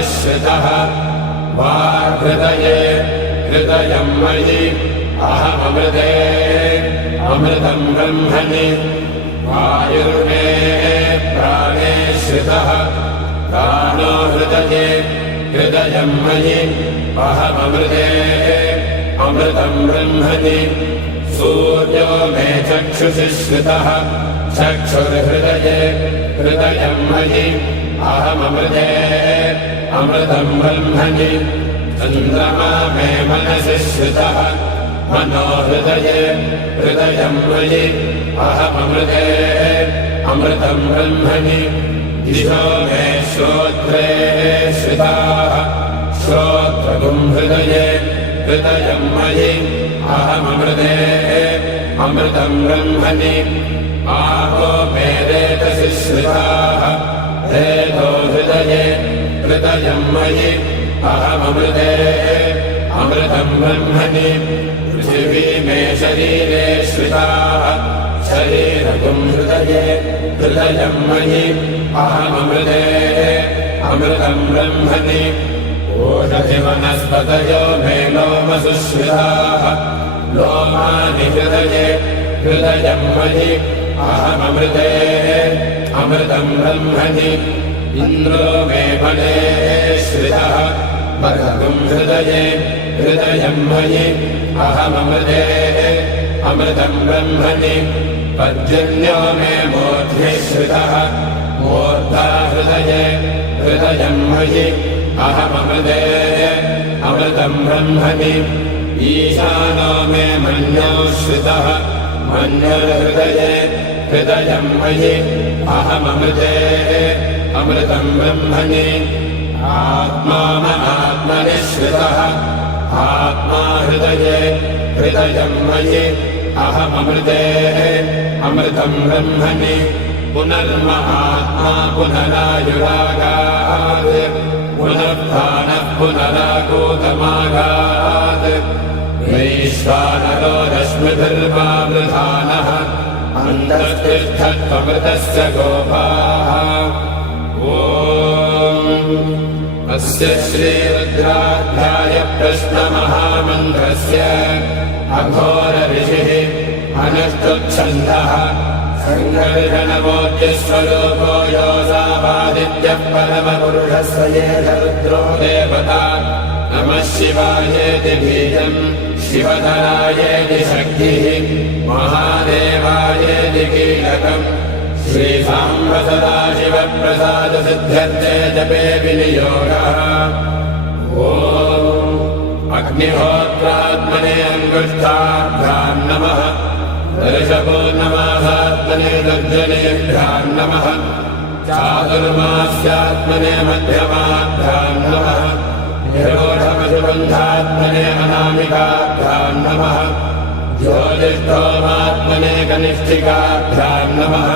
निःश्रितः वाहृदये हृदयं मयि अहममृते अमृतं ब्रह्मणि वायुर्मे प्राणे श्रितः प्राणो हृदये हृदयं मयि अहममृते अमृतं ब्रह्मणि सूर्यो मे चक्षुषि श्रितः चक्षुर्हृदये हृदयं मयि अहममृते अमृतं ब्रह्मणि चन्द्रमा मे मनसि श्रितः मनो हृदये हृदयं मयि अहममृते अमृतं ब्रह्मणि दिशो मे श्रोत्रे श्रिताः श्रोत्रगुं हृदये हृदयं मयि अहममृते अमृतं ब्रह्मणि आपो मे रेतसि श्रिताः रेतो हृदये हृदयं मयि अहममृते अमृतं ब्रह्मणि पृथिवी मे शरीरे श्रिताः शरीरगुं हृदये हृदयं मयि अहममृते अमृतं ब्रह्मणि ओषधिवनस्पतयो मे लोमसु श्रिताः लोमानि हृदये हृदयं मयि अहममृते अमृतं ब्रह्मणि इन्द्रो मे बले श्रितः बर्हगुं हृदये हृदयं मयि अहममृते अमृतं ब्रह्मणि पर्जन्यो मे मूर्ध्नि श्रितः मूर्धा हृदये हृदयं मयि अहममृते अमृतं ब्रह्मणि ईशानो मे मन्यो श्रितः मन्युर्हृदये हृदयं मयि अहममृते अमृतं ब्रह्मणि आत्मा मनात्मनि श्रितः आत्मा हृदये हृदयं मयि अहममृते अमृतं ब्रह्मणि पुनर्महात्मा पुनरायुरागात् पुनर्धानः पुनरागोतमागात् वैश्वानरो रश्मिभिर्वावृधानः अन्तस्तिष्ठत्वमृतस्य गोपाः ॐ अस्य श्रीरुद्राध्याय प्रश्नमहामन्त्रस्य अघोरऋषिः अनुष्टुप्छन्दः सङ्घर्षणमोद्यस्वरूपो योऽसावादित्यः परमपुरुषस्य एष रुद्रो देवता नमः शिवायेति बीजम् शिवधरायेति शक्तिः महादेवायेति कीलकम् श्रीसाम्ब सदाशिवप्रसादसिद्ध्यर्थे जपे विनियोगः ॐ अग्निहोत्रात्मने अङ्गुष्ठाभ्यां नमः दर्शपूर्णमासात्मने दर्जनेभ्यां नमः चातुर्मास्यात्मने मध्यमाभ्यां नमः निरोधमशुबन्धात्मने अनामिकाभ्यां नमः ज्योतिष्ठोमात्मने कनिष्ठिकाभ्यां नमः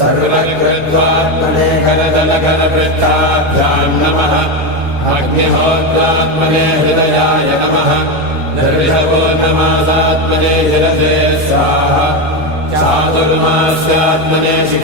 सर्वकृत्वात्मने करतलकरपृष्ठाभ्यां नमः अग्निहोत्रात्मने हृदयाय नमः दर्शपूर्णमासात्मने शिरसे स्वाहा चातुर्मास्यात्मने